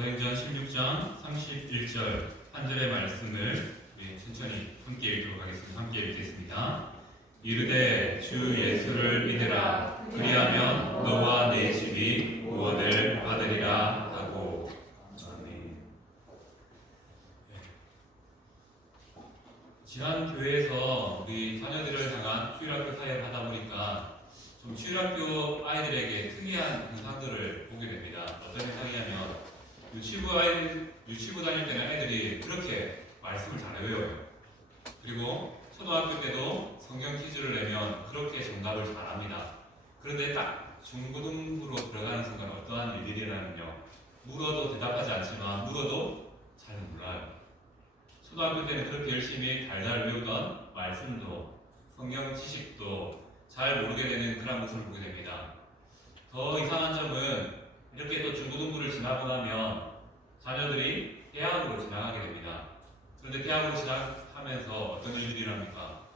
사도행전 16장 31절 한 절의 말씀을 우리 천천히 함께 읽도록 하겠습니다. 함께 읽겠습니다. 이르되 주 예수를 믿으라. 그리하면 너와 네 집이 구원을 받으리라 하고. 아멘. 지난 교회에서 우리 자녀들을 향한 주일학교 사역을 하다 보니까 좀 주일학교 아이들에게 특이한 현상들을 보게 됩니다. 어떤 현상이냐면 유치부 다닐 때는 애들이 그렇게 말씀을 잘 외워요. 그리고 초등학교 때도 성경 퀴즈를 내면 그렇게 정답을 잘합니다. 그런데 딱 중고등부로 들어가는 순간 어떠한 일들이 일어나면요, 물어도 대답하지 않지만 물어도 잘 몰라요. 초등학교 때는 그렇게 열심히 달달 외우던 말씀도 성경 지식도 잘 모르게 되는 그런 모습을 보게 됩니다. 더 이상한 점은 이렇게 또 중고등부를 지나고 나면 자녀들이 대학으로 지나가게 됩니다. 그런데 대학으로 진학하면서 어떤 일들이 일어납니까?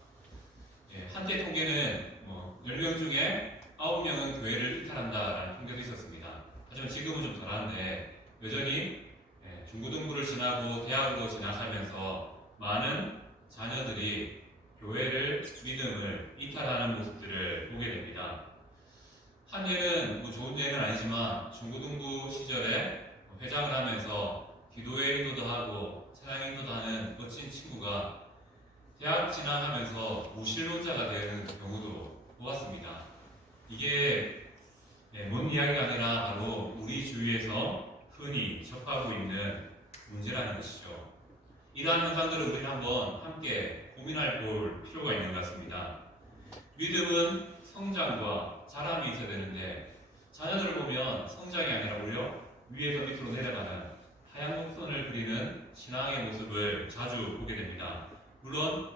한때 통계는 10명 중에 9명은 교회를 이탈한다라는 통계도 있었습니다. 하지만 지금은 좀 덜한데 여전히 중고등부를 지나고 대학으로 진학하면서 많은 자녀들이 교회를, 믿음을 이탈하는 모습들을 보게 됩니다. 한 예는 좋은 예는 아니지만 중고등부 시절에 회장을 하면서 기도회 인도도 하고 찬양 인도도 하는 멋진 친구가 대학 진학하면서 무신론자가 되는 경우도 보았습니다. 이게 뭔 이야기가 아니라 바로 우리 주위에서 흔히 접하고 있는 문제라는 것이죠. 이러한 현상들을 우리는 한번 함께 고민할 볼 필요가 있는 것 같습니다. 믿음은 성장과 자람이 있어야 되는데 자녀들을 보면 성장이 아니라 오히려 위에서 밑으로 내려가는 하얀 곡선을 그리는 신앙의 모습을 자주 보게 됩니다. 물론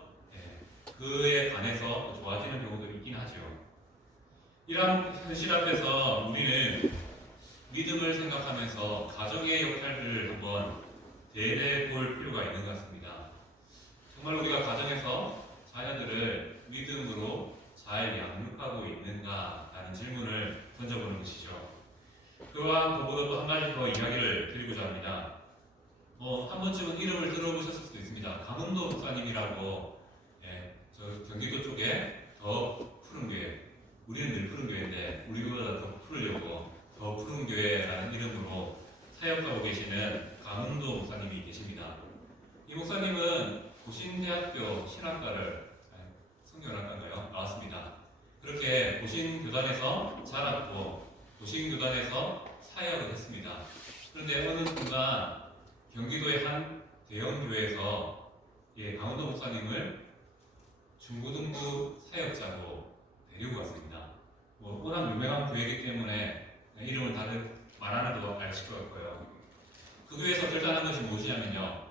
그에 반해서 좋아지는 경우도 있긴 하죠. 이러한 현실 앞에서 우리는 믿음을 생각하면서 가정의 역할을 한번 대해 볼 필요가 있는 것 같습니다. 정말 우리가 가정에서 자녀들을 믿음으로 잘 양육하고 있는가라는 질문을 던져보는 것이죠. 그러한 부분으로 또 한 가지 더 이야기를 드리고자 합니다. 한 번쯤은 이름을 들어보셨을 수도 있습니다. 강은도 목사님이라고, 저 경기도 쪽에 더 푸른 교회, 우리는 늘 푸른 교회인데 우리보다 더 푸르려고 더 푸른 교회라는 이름으로 사역하고 계시는 강은도 목사님이 계십니다. 이 목사님은 고신대학교 신학과를 성경학과인가요? 나왔습니다. 그렇게 고신교단에서 자랐고 고신교단에서 사역을 했습니다. 그런데 어느 순간 경기도의 한 대형교회에서 강원도 목사님을 중고등부 사역자로 데리고 왔습니다. 워낙 유명한 교회이기 때문에 이름을 다들 말하는데도 알실 것 같고요. 그 교회에서 결단한 것이 무엇이냐면요,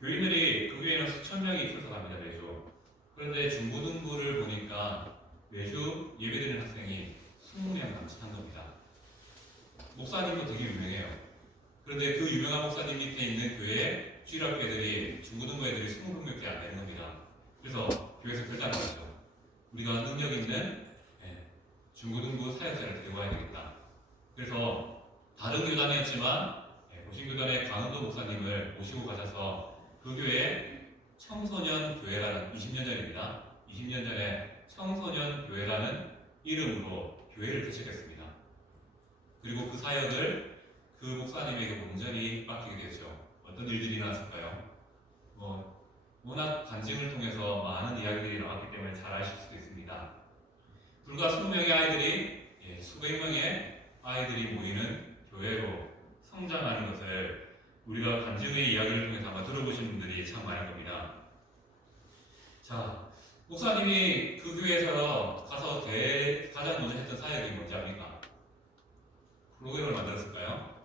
교인들이 그 교회에는 수천 명이 출석합니다, 매주. 그런데 중고등부를 보니까 매주 예배드리는 학생이 20명 남짓한 겁니다. 목사님도 되게 유명해요. 그런데 그 유명한 목사님 밑에 있는 교회에 주일학교 애들이, 중고등부 애들이 20명밖에 안 되는 겁니다. 그래서 교회에서 결단하죠. 우리가 능력 있는 중고등부 사역자를 데리고 와야 되겠다. 그래서 다른 교단이었지만 고신교단의 강은도 목사님을 모시고 가셔서 그 교회에 청소년 교회라는 20년 전입니다. 20년 전에 청소년 교회라는 이름으로 교회를 개척했습니다. 그리고 그 사역을 그 목사님에게 온전히 맡기게 되죠. 어떤 일들이 일어났을까요? 워낙 간증을 통해서 많은 이야기들이 나왔기 때문에 잘 아실 수도 있습니다. 불과 20명의 아이들이 수백 명의 아이들이 모이는 교회로 성장하는 것을 우리가 간증의 이야기를 통해서 아마 들어보신 분들이 참 많을 겁니다. 자, 목사님이 그 교회에서 가서 가장 먼저 했던 사역이 뭔지 압니까? 프로그램을 만들었을까요?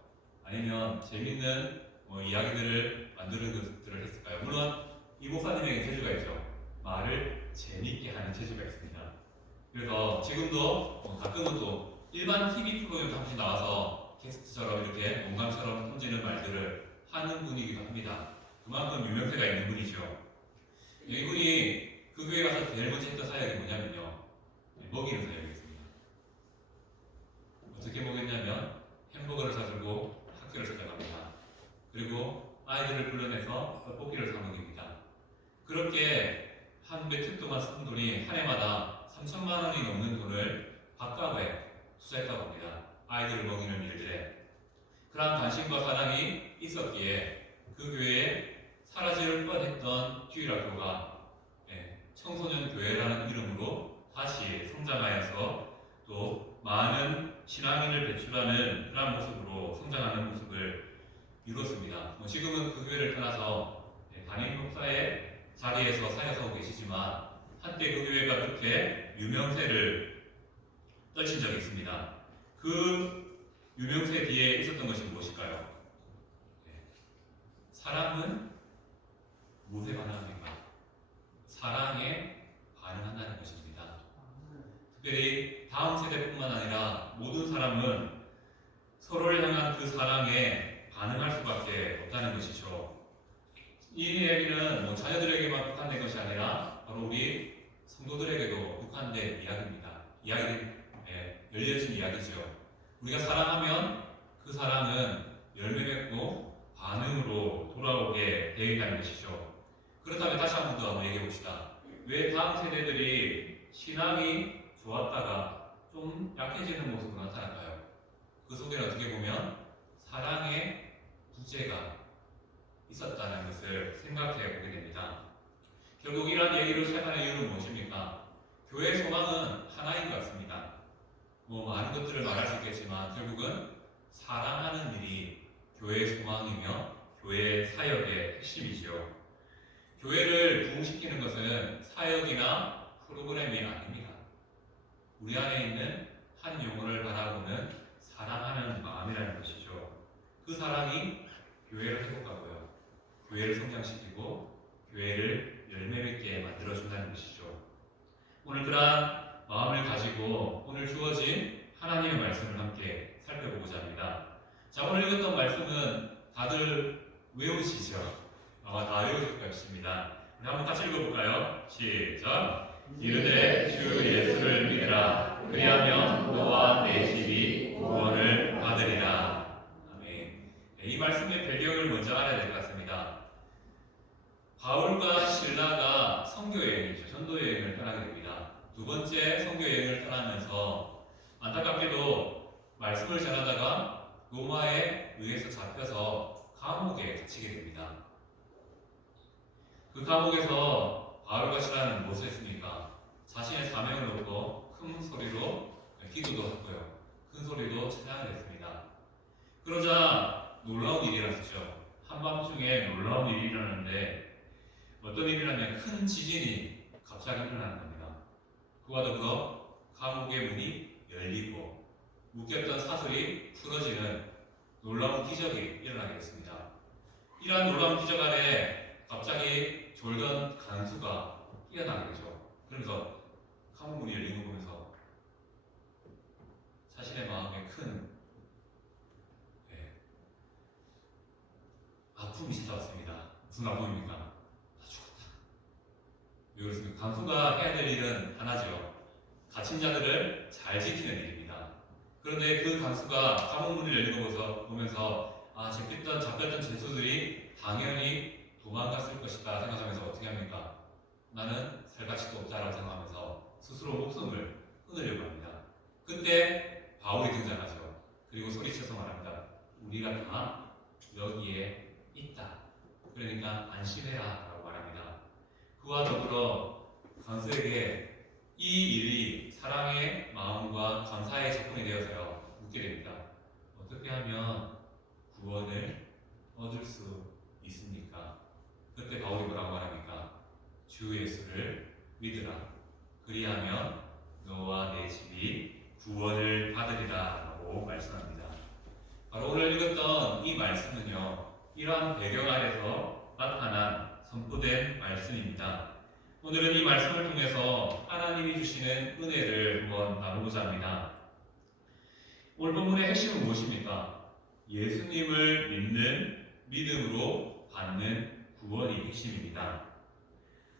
아니면 재밌는 이야기들을 만드는 것들을 했을까요? 물론 이 목사님에게 재주가 있죠. 말을 재밌게 하는 재주가 있습니다. 그래서 지금도 가끔은 또 일반 TV 프로그램 잠시 나와서 게스트처럼 이렇게 농담처럼 던지는 말들을 하는 분이기도 합니다. 그만큼 유명세가 있는 분이죠. 이분이 그 교회 가서 제일 먼저 했던 사역이 뭐냐면요, 먹이는 사역이었습니다. 어떻게 먹였냐면 햄버거를 사주고 학교를 찾아갑니다. 그리고 아이들을 불러내서 떡볶이를 사 먹입니다. 그렇게 한 몇 해 동안 쓴 돈이 한 해마다 3천만 원이 넘는 돈을 밥값에 투자했다고 합니다. 아이들을 먹이는 일들에. 그러한 관심과 사랑이 있었기에 그 교회에 사라질 뻔했던 주일학교가 청소년 교회라는 이름으로 다시 성장하여서 또 많은 신앙인을 배출하는 그런 모습으로 성장하는 모습을 이뤘습니다. 지금은 그 교회를 떠나서 담임 목사의 자리에서 사역하고 계시지만 한때 그 교회가 그렇게 유명세를 떨친 적이 있습니다. 그 유명세 뒤에 있었던 것이 무엇일까요? 사랑은 무엇에 반응합니까? 사랑에 반응한다는 것입니다. 특별히 다음 세대뿐만 아니라 모든 사람은 서로를 향한 그 사랑에 반응할 수밖에 없다는 것이죠. 이 이야기는 자녀들에게만 국한된 것이 아니라 바로 우리 성도들에게도 국한된 이야기입니다. 이야기는 열려진 이야기죠. 우리가 사랑하면 그 사랑은 열매 맺고 반응으로 돌아오게 되어 있다는 것이죠. 그렇다면 다시 한 번 더 한번 얘기해 봅시다. 왜 다음 세대들이 신앙이 좋았다가 좀 약해지는 모습으로 나타날까요? 그 속에는 어떻게 보면 사랑의 부재가 있었다는 것을 생각해 보게 됩니다. 결국 이러한 얘기를 시작하는 이유는 무엇입니까? 교회의 소망은 하나인 것 같습니다. 많은 것들을 말할 수 있겠지만 결국은 사랑하는 일이 교회의 소망이며 교회의 사역의 핵심이지요. 교회를 부흥시키는 것은 사역이나 프로그램이 아닙니다. 우리 안에 있는 한 영혼을 바라보는 사랑하는 마음이라는 것이죠. 그 사랑이 교회를 회복하고요. 교회를 성장시키고 교회를 열매 맺게 만들어준다는 것이죠. 오늘 그러한 마음을 가지고 오늘 주어진 하나님의 말씀을 함께 살펴보고자 합니다. 자, 오늘 읽었던 말씀은 다들 외우시죠? 아마 다 외우실 것 같습니다. 우리 한번 같이 읽어볼까요? 시작! 이르되 주 예수를 믿으라. 그리하면 너와 내 집이 구원을 받으리라. 아멘. 이 말씀의 배경을 먼저 알아야 될 것 같습니다. 바울과 실라가 선교여행이죠. 전도여행을 떠나게 됩니다. 두 번째 선교여행을 떠나면서 안타깝게도 말씀을 전하다가 로마에 의해서 잡혀서 감옥에 갇히게 됩니다. 그 감옥에서 바울과 실라는 무엇을 했습니까? 자신의 사명을 놓고 큰 소리로 기도도 했고요. 큰 소리로 찬양을 했습니다. 그러자 놀라운 일이 일어났죠. 한밤중에 놀라운 일이 일어났는데 어떤 일이라면 큰 지진이 갑자기 일어나는 겁니다. 그와 더불어 감옥의 문이 열리고 묶였던 사슬이 풀어지는 놀라운 기적이 일어나게 됐습니다. 이러한 놀라운 기적 안에 갑자기 졸던 간수가 깨어나게 되죠. 그러면서 감옥 문이 열리는 거 보면서 자신의 마음에 큰 아픔이 찾아왔습니다. 무슨 아픔입니까? 다 죽었다. 왜 그렇습니까? 간수가 해야 될 일은 하나죠. 갇힌 자들을 잘 지키는 일입니다. 그런데 그 간수가 감옥 문을 열리는 거 보면서 잡혔던 죄수들이 당연히 도망갔을 것이다 생각하면서 어떻게 합니까? 나는 살 가치도 없다라고 생각하면서 스스로 목숨을 끊으려고 합니다. 그때 바울이 등장하죠. 그리고 소리쳐서 말합니다. 우리가 다 여기에 있다. 그러니까 안심해라 라고 말합니다. 그와 더불어 간수에게 이 일이 사랑의 마음과 감사의 작품이 되어서요 묻게 됩니다. 어떻게 하면 구원을 얻을 수 있습니까? 그때 바울이 뭐라고 말합니까? 주 예수를 믿으라. 그리하면 너와 내 집이 구원을 받으리라 라고 말씀합니다. 바로 오늘 읽었던 이 말씀은요 이러한 배경 아래서 나타난 선포된 말씀입니다. 오늘은 이 말씀을 통해서 하나님이 주시는 은혜를 한번 나누고자 합니다. 오늘 본문의 핵심은 무엇입니까? 예수님을 믿는 믿음으로 받는 구원이 핵심입니다.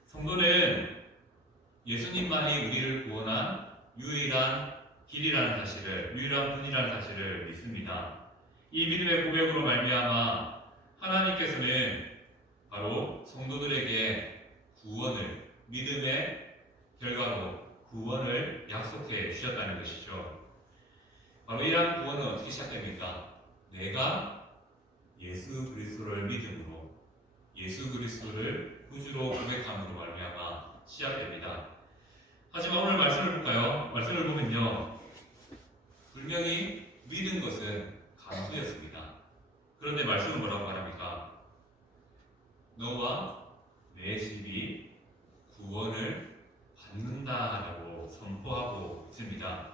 성도는 예수님만이 우리를 구원한 유일한 길이라는 사실을, 유일한 분이라는 사실을 믿습니다. 이 믿음의 고백으로 말미암아 하나님께서는 바로 성도들에게 구원을, 믿음의 결과로 구원을 약속해 주셨다는 것이죠. 바로 이러한 구원은 어떻게 시작됩니까? 내가 예수 그리스도를 믿음으로, 예수 그리스도를 구주로 고백함으로 말미암아 시작됩니다. 하지만 오늘 말씀을 볼까요? 말씀을 보면요, 분명히 믿은 것은 감수였습니다. 그런데 말씀은 뭐라고 말합니까? 너와 내 집이 구원을 받는다라고 선포하고 있습니다.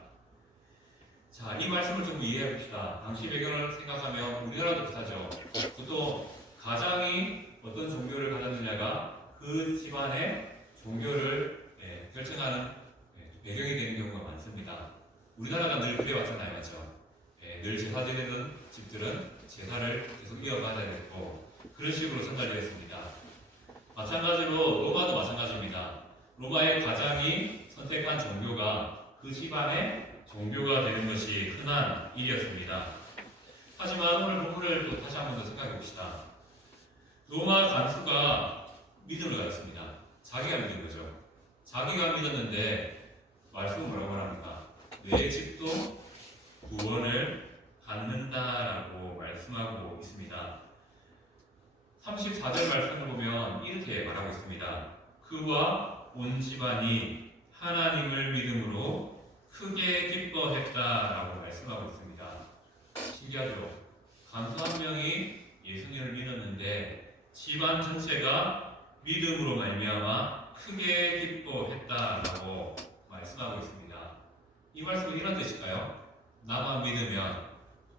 자, 이 말씀을 좀 이해해 봅시다. 당시 배경을 생각하면 우리나라도 비슷하죠. 보통 가장이 어떤 종교를 가졌느냐가 그 집안의 종교를 결정하는 배경이 되는 경우가 많습니다. 우리나라가 늘 그래왔잖아요, 맞죠? 늘 제사 지내던 집들은 제사를 계속 이어받아야 됐고 그런 식으로 전달되었습니다. 마찬가지로 로마도 마찬가지입니다. 로마의 가장이 선택한 종교가 그 집안의 종교가 되는 것이 흔한 일이었습니다. 하지만 오늘 본문을 또 다시 한 번 더 생각해 봅시다. 로마 간수가 믿음을 가졌습니다. 자기가 믿은 거죠. 자기가 믿었는데 말씀은 뭐라고 말합니까? 내 집도 구원을 받는다라고 말씀하고 있습니다. 34절 말씀을 보면 이렇게 말하고 있습니다. 그와 온 집안이 하나님을 믿음으로 크게 기뻐했다라고 말씀하고 있습니다. 신기하죠? 간수 한 명이 예수님을 믿었는데 집안 전체가 믿음으로 말미암아 크게 기뻐했다라고 말씀하고 있습니다. 이 말씀은 이런 뜻일까요? 나만 믿으면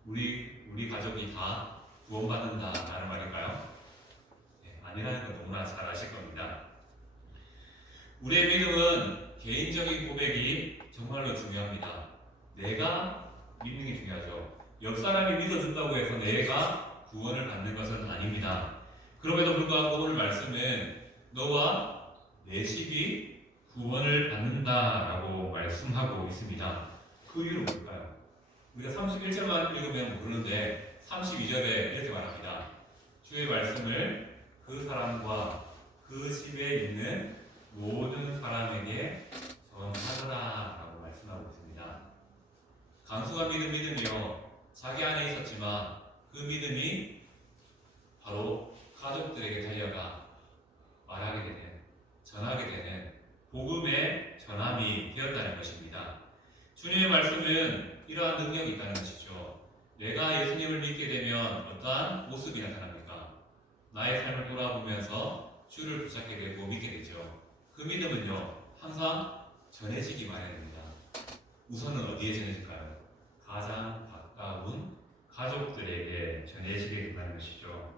우리 가족이 다 구원받는다라는 말일까요? 아니라는 건 너무나 잘 아실 겁니다. 우리의 믿음은 개인적인 고백이 정말로 중요합니다. 내가 믿는 게 중요하죠. 옆 사람이 믿어준다고 해서 내가 구원을 받는 것은 아닙니다. 그럼에도 불구하고 오늘 말씀은 너와 내 집이 구원을 받는다라고 말씀하고 있습니다. 그 이유는 뭘까요? 우리가 31절만 읽으면 모르는데 32절에 이렇게 말합니다. 주의 말씀을 그 사람과 그 집에 있는 모든 사람에게 전하더라라고 말씀하고 있습니다. 간수가 믿은 믿음이요, 자기 안에 있었지만 그 믿음이 바로 가족들에게 달려가 말하게 되는, 전하게 되는 복음의 전함이 되었다는 것입니다. 주님의 말씀은 이러한 능력이 있다는 것이죠. 내가 예수님을 믿게 되면 어떠한 모습이 나타납니까? 나의 삶을 돌아보면서 주를 붙잡게 되고 믿게 되죠. 그 믿음은요, 항상 전해지기 마련입니다. 우선은 어디에 전해질까요? 가장 가까운 가족들에게 전해지게 된다는 것이죠.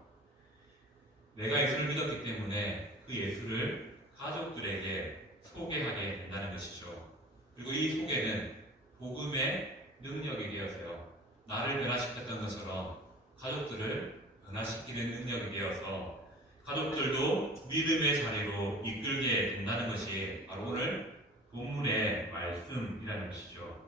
내가 예수를 믿었기 때문에 그 예수를 가족들에게 소개하게 된다는 것이죠. 그리고 이 소개는 복음의 능력이 되어서요, 나를 변화시켰던 것처럼 가족들을 변화시키는 능력이 되어서 가족들도 믿음의 자리로 이끌게 된다는 것이 바로 오늘 본문의 말씀이라는 것이죠.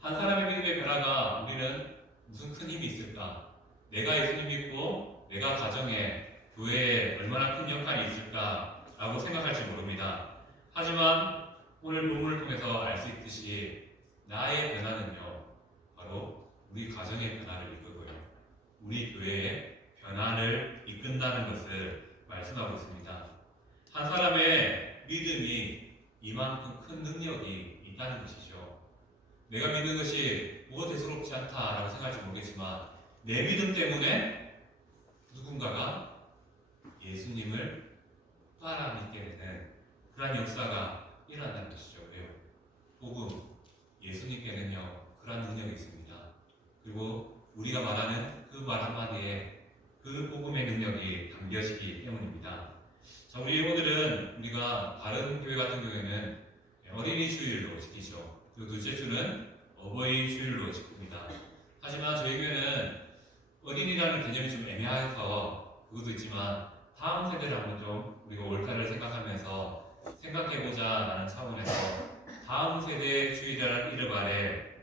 한 사람의 믿음의 변화가 우리는 무슨 큰 힘이 있을까? 내가 예수님 믿고 내가 가정에, 교회에 얼마나 큰 역할이 있을까라고 생각할지 모릅니다. 하지만 오늘 본문을 통해서 알 수 있듯이 나의 변화는요, 바로 우리 가정의 변화를 이끌고요, 우리 교회의 변화를 이끈다는 것을 말씀하고 있습니다. 한 사람의 믿음이 이만큼 큰 능력이 있다는 것이죠. 내가 믿는 것이 뭐가 대수롭지 않다라고 생각할지 모르겠지만 내 믿음 때문에 누군가가 예수님을 따라 믿게 되는 그러한 역사가 일어난다는 것이죠. 왜요? 복음, 예수님께는요, 그러한 능력이 있습니다. 그리고 우리가 말하는 그 말 한마디에 그 복음의 능력이 담겨지기 때문입니다. 자, 우리 오늘은 우리가 다른 교회 같은 경우에는 어린이 주일로 지키죠. 그리고 둘째 주는 어버이 주일로 지킵니다. 하지만 저희 교회는 어린이라는 개념이 좀 애매해서 그것도 있지만 다음 세대를 한번 좀 우리가 올타를 생각하면서 생각해보자라는 차원에서 다음 세대 주일이라는 이름 아래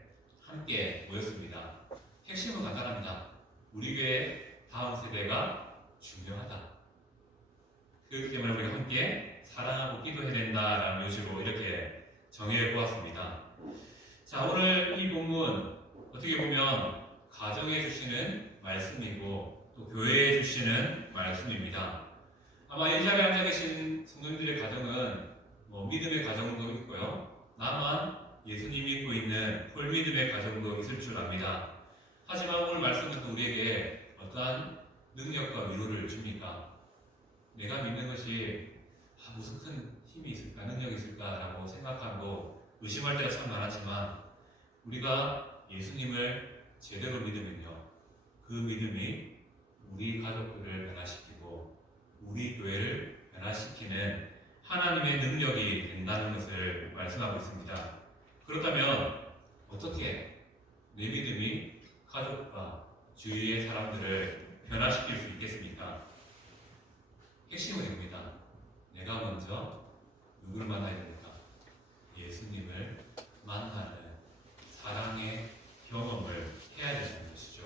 함께 모였습니다. 핵심은 간단합니다. 우리 교회 다음 세대가 중요하다. 그렇기 때문에 우리가 함께 사랑하고 기도해야 된다라는 요지로 이렇게 정의해 보았습니다. 자, 오늘 이 본문 어떻게 보면 가정에 주시는 말씀이고 또 교회에 주시는 말씀입니다. 아마 이 자리에 앉아 계신 성도님들의 가정은 믿음의 가정도 있고요. 나만 예수님 믿고 있는 홀믿음의 가정도 있을 줄 압니다. 하지만 오늘 말씀은 또 우리에게 어떠한 능력과 위로를 줍니까? 내가 믿는 것이 무슨 큰 힘이 있을까, 능력이 있을까라고 생각하고 의심할 때가 참 많았지만 우리가 예수님을 제대로 믿으면요, 그 믿음이 우리 가족들을 변화시키고 우리 교회를 변화시키는 하나님의 능력이 된다는 것을 말씀하고 있습니다. 그렇다면 어떻게 내 믿음이 가족과 주위의 사람들을 변화시킬 수 있겠습니까? 핵심은 이겁니다. 내가 먼저 누구를 만나야 됩니까? 예수님을 만나는 사랑의 경험을 해야 되는 것이죠.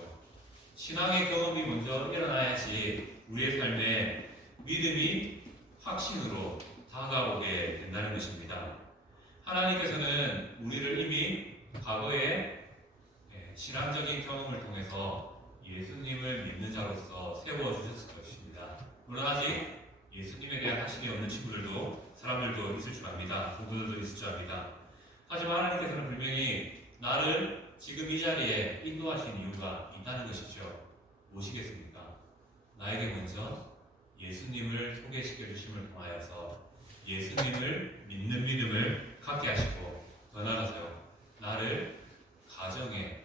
신앙의 경험이 먼저 일어나야지 우리의 삶에 믿음이 확신으로 다가오게 된다는 것입니다. 하나님께서는 우리를 이미 과거에 신앙적인 경험을 통해서 예수님을 믿는 자로서 세워주셨을 것입니다. 물론 아직 예수님에 대한 확신이 없는 친구들도 사람들도 있을 줄 압니다. 부부들도 있을 줄 압니다. 하지만 하나님께서는 분명히 나를 지금 이 자리에 인도하신 이유가 있다는 것이죠. 무엇이겠습니까? 나에게 먼저 예수님을 소개시켜 주심을 통하여서 예수님을 믿는 믿음을 갖게 하시고 더 나아가서요, 나를 가정에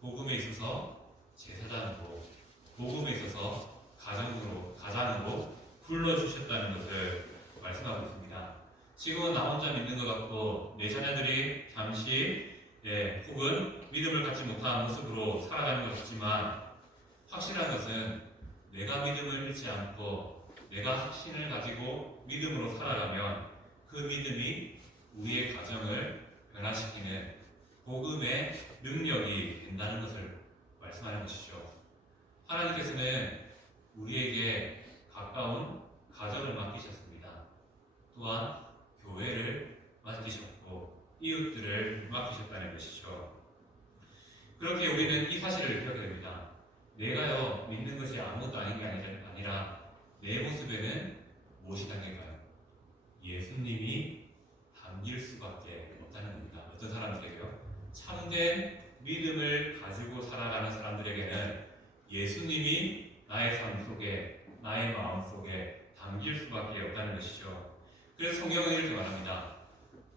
복음에 있어서 제사장으로, 복음에 있어서 가장으로 불러주셨다는 것을 말씀하고 있습니다. 지금은 나 혼자 믿는 것 같고 내 자녀들이 잠시 혹은 믿음을 갖지 못한 모습으로 살아가는 것 같지만 확실한 것은 내가 믿음을 잃지 않고 내가 확신을 가지고 믿음으로 살아가면 그 믿음이 우리의 가정을 변화시키는 복음의 능력이 된다는 것을 말씀하는 것이죠. 하나님께서는 우리에게 가까운 가정을 맡기셨습니다. 또한 교회를 맡기셨고 이웃들을 맡기셨다는 것이죠. 그렇게 우리는 이 사실을 기억해야 됩니다. 내가요 믿는 것이 아무것도 아닌 게 아니라 내 모습에는 무엇이 담길까요? 예수님이 담길 수밖에 없다는 겁니다. 어떤 사람들에게요? 참된 믿음을 가지고 살아가는 사람들에게는 예수님이 나의 삶 속에, 나의 마음 속에 담길 수밖에 없다는 것이죠. 그래서 성경은 이렇게 말합니다.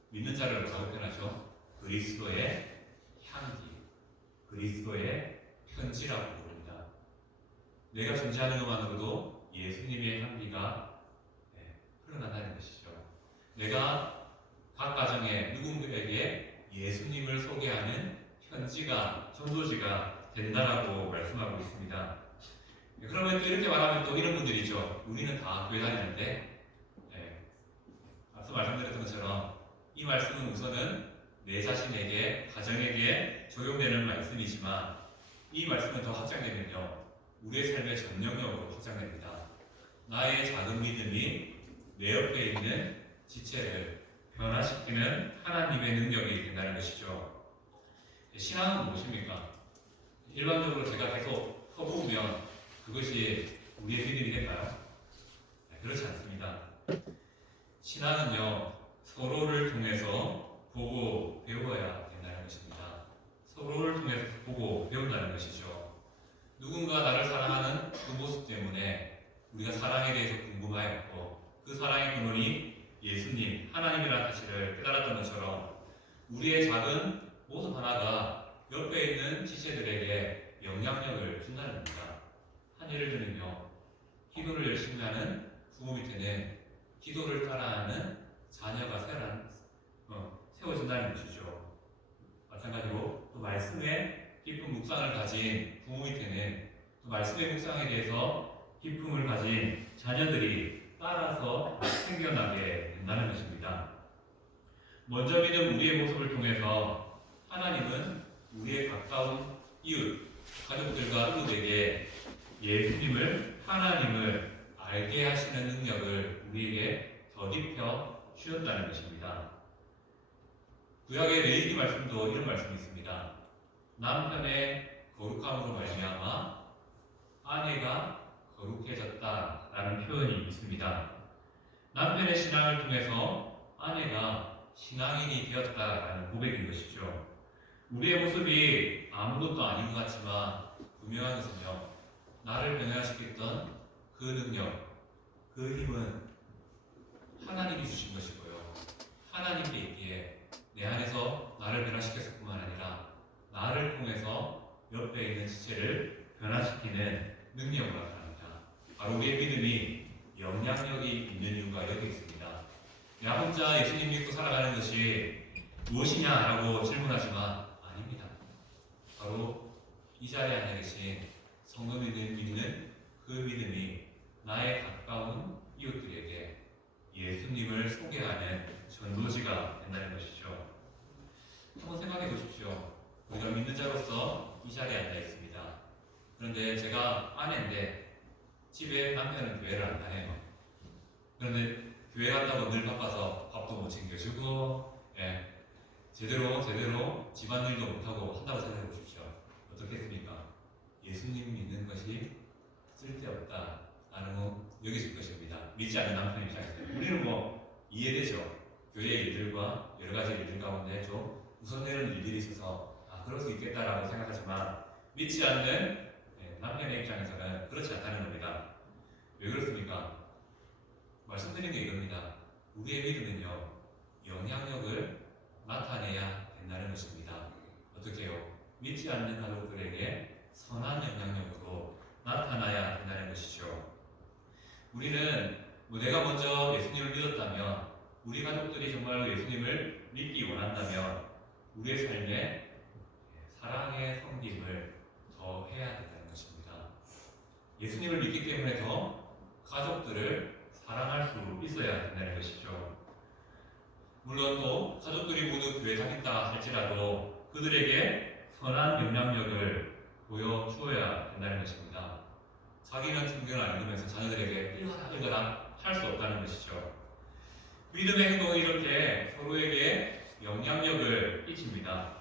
믿는 자를 뭐라고 표현하죠? 그리스도의 향기, 그리스도의 편지라고 부릅니다. 내가 존재하는 것만으로도 예수님의 향기가 흘러나가는 것이죠. 내가 각 가정에 누군가에게 예수님을 소개하는 편지가, 전도지가 된다라고 말씀하고 있습니다. 그러면 또 이렇게 말하면 또 이런 분들이 있죠. 우리는 다 교회 다니는데, 앞서 말씀드렸던 것처럼 이 말씀은 우선은 내 자신에게, 가정에게 적용되는 말씀이지만 이 말씀은 더 확장되면요, 우리의 삶의 전 영역으로 확장됩니다. 나의 작은 믿음이 내 옆에 있는 지체를 변화시키는 하나님의 능력이 된다는 것이죠. 신앙은 무엇입니까? 일반적으로 제가 계속 퍼부으면 그것이 우리의 믿음이 될까요? 그렇지 않습니다. 신앙은요, 서로를 통해서 보고 배워야 된다는 것입니다. 서로를 통해서 보고 배운다는 것이죠. 누군가 나를 사랑하는 그 모습 때문에 우리가 사랑에 대해서 궁금하였고 그 사랑의 근원이 예수님, 하나님이라는 사실을 깨달았던 것처럼 우리의 작은 모습 하나가 옆에 있는 지체들에게 영향력을 준다는 겁니다. 한 예를 들면요, 기도를 열심히 하는 부모 밑에는 기도를 따라하는 자녀가 세워진다는 것이죠. 마찬가지로 또 말씀에 깊은 묵상을 가진 부모 밑에는 또 말씀의 묵상에 대해서 기쁨을 가진 자녀들이 따라서 생겨나게 된다는 것입니다. 먼저 믿은 우리의 모습을 통해서 하나님은 우리의 가까운 이웃, 가족들과 이웃에게 예수님을 하나님을 알게 하시는 능력을 우리에게 덧입혀 주셨다는 것입니다. 구약의 레위기 말씀도 이런 말씀이 있습니다. 남편의 거룩함으로 말미암아 아내가 거룩해졌다라는 표현이 있습니다. 남편의 신앙을 통해서 아내가 신앙인이 되었다라는 고백인 것이죠. 우리의 모습이 아무것도 아닌 것 같지만 분명한 것은요, 나를 변화시켰던 그 능력, 그 힘은 하나님이 주신 것이고요. 하나님께 있기에 내 안에서 나를 변화시켰을 뿐만 아니라 나를 통해서 옆에 있는 지체를 변화시키는 능력을 나타납니다. 바로 우리의 믿음이 영향력이 있는 이유가 여기 있습니다. 나 혼자 예수님 믿고 살아가는 것이 무엇이냐라고 질문하지만 아닙니다. 바로 이 자리에 앉아 계신 성도님들 믿는 그 믿음이 나의 가까운 이웃들에게 예수님을 소개하는 전도지가 된다는 것이죠. 한번 생각해 보십시오. 우리가 믿는 자로서 이 자리에 앉아 있습니다. 그런데 제가 아내인데 집에 남편은 교회를 안 다녀요. 그런데 교회 간다고 늘 바빠서 밥도 못 챙겨주고, 제대로 집안일도 못하고 한다고 생각해 보십시오. 어떻겠습니까? 예수님 믿는 것이 쓸데없다라는 거 여기질 것입니다. 믿지 않는 남편 입장에서 우리는 뭐 이해되죠. 교회 일들과 여러 가지 일들 가운데 좀 우선되는 일들이 있어서 그럴 수 있겠다라고 생각하지만 믿지 않는 남편의 입장에서는 그렇지 않다는 겁니다. 왜 그렇습니까? 말씀드린 게 이겁니다. 우리의 믿음은요, 영향력을 나타내야 된다는 것입니다. 어떻게 해요? 믿지 않는 가족들에게 선한 영향력으로 나타나야 된다는 것이죠. 우리는 내가 먼저 예수님을 믿었다면, 우리 가족들이 정말로 예수님을 믿기 원한다면 우리의 삶에 사랑의 섬김을 더 해야 된다는 것입니다. 예수님을 믿기 때문에 더 가족들을 사랑할 수 있어야 된다는 것이죠. 물론 또 가족들이 모두 교회 다닌다 할지라도 그들에게 선한 영향력을 보여주어야 된다는 것입니다. 자기는 성경을 안 읽으면서 자녀들에게 읽어라 할 수 없다는 것이죠. 믿음의 행동이 이렇게 서로에게 영향력을 끼칩니다.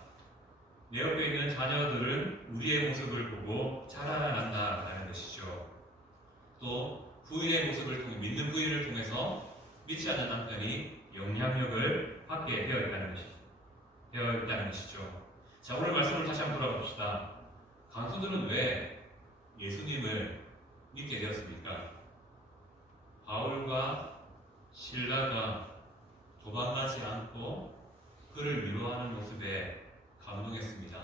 내 옆에 있는 자녀들은 우리의 모습을 보고 자라난다는 것이죠. 또 부인의 모습을 통해 믿는 부인을 통해서 믿지 않는 남편이 영향력을 받게 되어 있다는 것이죠. 자, 오늘 말씀을 다시 한번 돌아봅시다. 강소들은 왜 예수님을 믿게 되었습니까? 바울과 실라가 도망가지 않고 그를 위로하는 모습에 감동했습니다.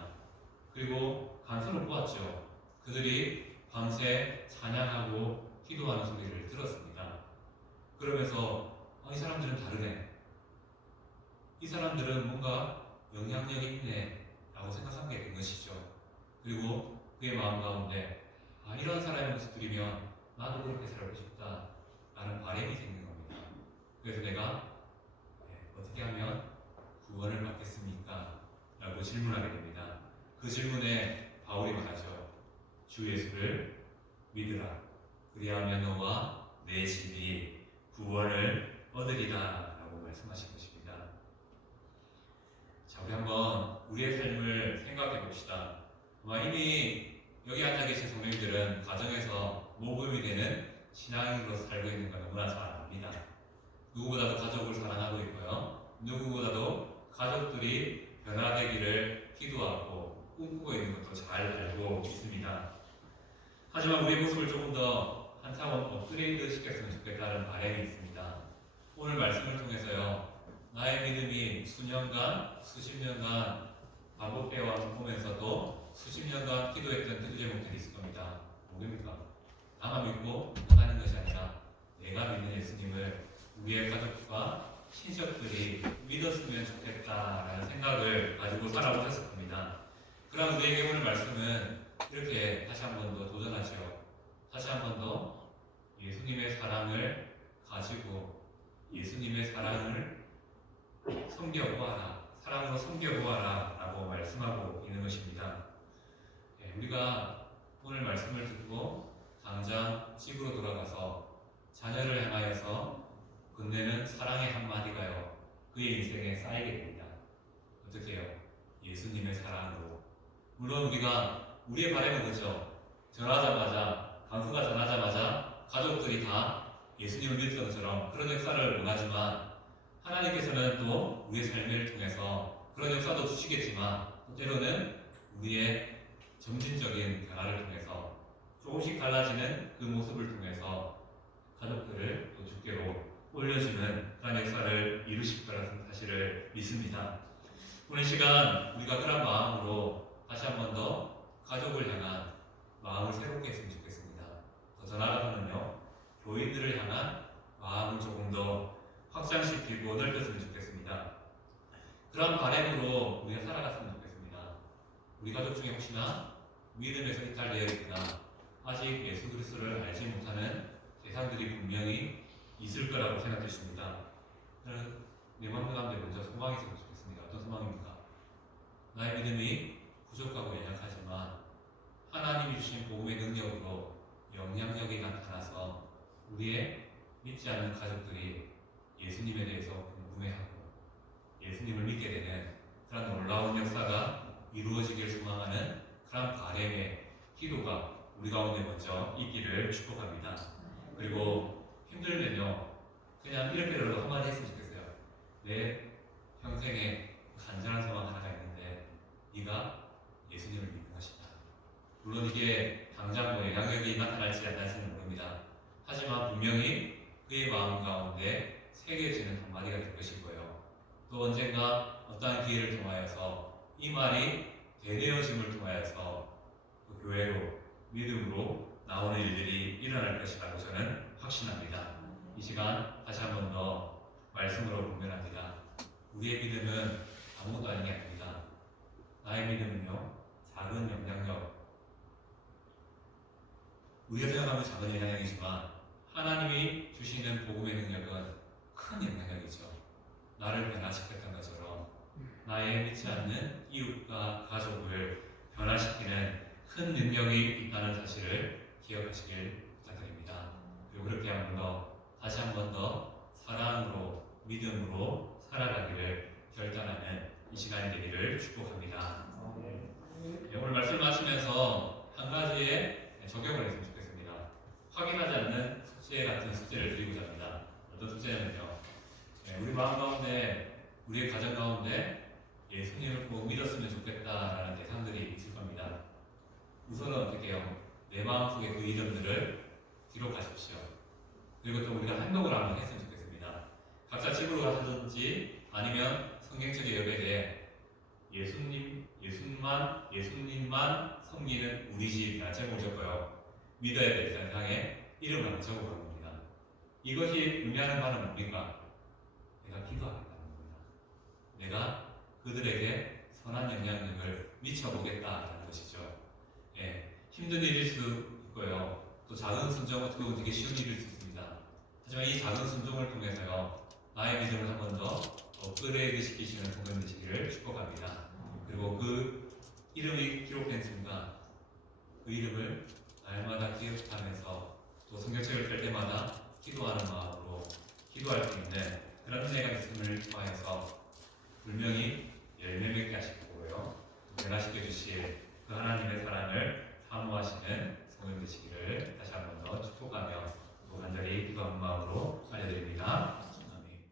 그리고 간선을 보았죠. 그들이 밤새 찬양하고 기도하는 소리를 들었습니다. 그러면서 이 사람들은 다르네. 이 사람들은 뭔가 영향력이 있네 라고 생각하게 된 것이죠. 그리고 그의 마음 가운데 이런 사람의 모습들이면 나도 그렇게 살고 싶다 라는 바람이 생긴 겁니다. 그래서 내가 어떻게 하면 구원을 받겠습니까? 라고 질문하게 됩니다. 그 질문에 바울이 말하죠. 주 예수를 믿으라. 그리하면 너와 내 집이 구원을 얻으리라 라고 말씀하신 것입니다. 자, 우리 한번 우리의 삶을 생각해 봅시다. 이미 여기 앉아 계신 성도님들은 가정에서 모범이 되는 신앙인으로 살고 있는 걸 너무나 잘 압니다. 누구보다도 가족을 사랑하고 있고요. 누구보다도 가족들이 변화되기를 기도하고 꿈꾸고 있는 것도 잘 알고 있습니다. 하지만 우리의 모습을 조금 더 한 차원 업그레이드 시켰으면 좋겠다는 바람이 있습니다. 오늘 말씀을 통해서요, 나의 믿음이 수년간, 수십 년간 반복되어 보면서도 수십 년간 기도했던 그 제목들이 있을 겁니다. 뭐입니까? 나만 믿고 나가는 것이 아니라 내가 믿는 예수님을 우리의 가족과 친척들이 믿었으면 좋겠다라는 생각을 가지고 살아오셨을 겁니다. 그럼 우리에게 오늘 말씀은 이렇게 다시 한 번 더 도전하죠. 다시 한 번 더 예수님의 사랑을 가지고 예수님의 사랑을 섬겨보아라, 사랑으로 섬겨보아라 라고 말씀하고 있는 것입니다. 우리가 오늘 말씀을 듣고 당장 집으로 돌아가서 자녀를 향하여서 건네는 사랑의 한마디가요, 그의 인생에 쌓이게 됩니다. 어떻게 해요? 예수님의 사랑으로. 물론 우리의 바람은 그렇죠. 전하자마자, 강수가 전하자마자 가족들이 다 예수님을 믿던 것처럼 그런 역사를 원하지만, 하나님께서는 또 우리의 삶을 통해서 그런 역사도 주시겠지만, 또 때로는 우리의 점진적인 변화를 통해서 조금씩 달라지는 그 모습을 통해서 가족들을 또 주께로 올려주는 그런 역사를 이루실 거라는 사실을 믿습니다. 오늘 시간 우리가 그런 마음으로 다시 한 번 더 가족을 향한 마음을 새롭게 했으면 좋겠습니다. 더 나아가면요, 교인들을 향한 마음을 조금 더 확장시키고 넓혔으면 좋겠습니다. 그런 바람으로 우리가 살아갔으면 좋겠습니다. 우리 가족 중에 혹시나 믿음에서 이탈되어 있거나 아직 예수 그리스도를 알지 못하는 대상들이 분명히 있을 거라고 생각되십니다. 저는 내 마음 가운데 먼저 소망이 있으면 좋겠습니다. 어떤 소망입니까? 나의 믿음이 부족하고 연약하지만 하나님이 주신 복음의 능력으로 영향력이 나타나서 우리의 믿지 않는 가족들이 예수님에 대해서 궁금해하고 예수님을 믿게 되는 그런 놀라운 역사가 이루어지길 소망하는 그런 바람의 기도가 우리 가운데 먼저 있기를 축복합니다. 그리고 힘들면요, 그냥 이렇게라도 한마디 했으면 좋겠어요. 내 평생에 간절한 소망 하나가 있는데 네가 예수님을 믿는 것이다. 물론 이게 당장 영향력이 나타날지 안 날지는 모릅니다. 하지만 분명히 그의 마음 가운데 새겨지는 한마디가 될 것일 거예요. 또 언젠가 어떠한 기회를 통하여서 이 말이 되뇌어짐을 통하여서 그 교회로, 믿음으로 나오는 일들이 일어날 것이라고 저는 확신합니다. 이 시간 다시 한 번 더 말씀으로 분명합니다. 우리의 믿음은 아무것도 아닌 게 아닙니다. 나의 믿음은요, 작은 영향력, 우리가 생각하면 작은 영향력이지만 하나님이 주시는 복음의 능력은 큰 영향력이죠. 나를 변화시켰던 것처럼 나의 믿지 않는 이웃과 가족을 변화시키는 큰 능력이 있다는 사실을 기억하시길 부탁드립니다. 그리고 그렇게 한 번 더, 다시 한 번 더 사랑으로, 믿음으로 살아가기를 결단하는 이 시간이 되기를 축복합니다. 오늘 말씀 마치면서 한 가지의 적용을 했으면 좋겠습니다. 확인하지 않는 숙제 같은 숙제를 드리고자 합니다. 어떤 숙제냐면요, 우리 마음 가운데, 우리의 가정 가운데 예수님을 꼭 믿었으면 좋겠다라는 대상들이 있을 겁니다. 우선은 어떻게 해요? 내 마음속에 그 이름들을 기록하십시오. 그리고 또 우리가 행동을 한번 했으면 좋겠습니다. 각자 집으로 가시든지 아니면 성경책의 예배에 예수님만 섬기는 우리 집이라는 제목을 적고요, 믿어야 될 대상에 이름을 한번 적어보는 겁니다. 이것이 의미하는 바는 뭡니까? 내가 기도하겠다는 겁니다. 내가 그들에게 선한 영향력을 미쳐보겠다는 것이죠. 힘든 일일 수 있고요, 또 작은 순종, 어떻게 보면 되게 쉬운 일일 수 있습니다. 하지만 이 작은 순종을 통해서요, 나의 믿음을 한 번 더 업그레이드 시키시는 성경 되시기를 축복합니다. 그리고 그 이름이 기록된 순간 그 이름을 날마다 기억하면서 또 성경책을 뺄 때마다 기도하는 마음으로 기도할 수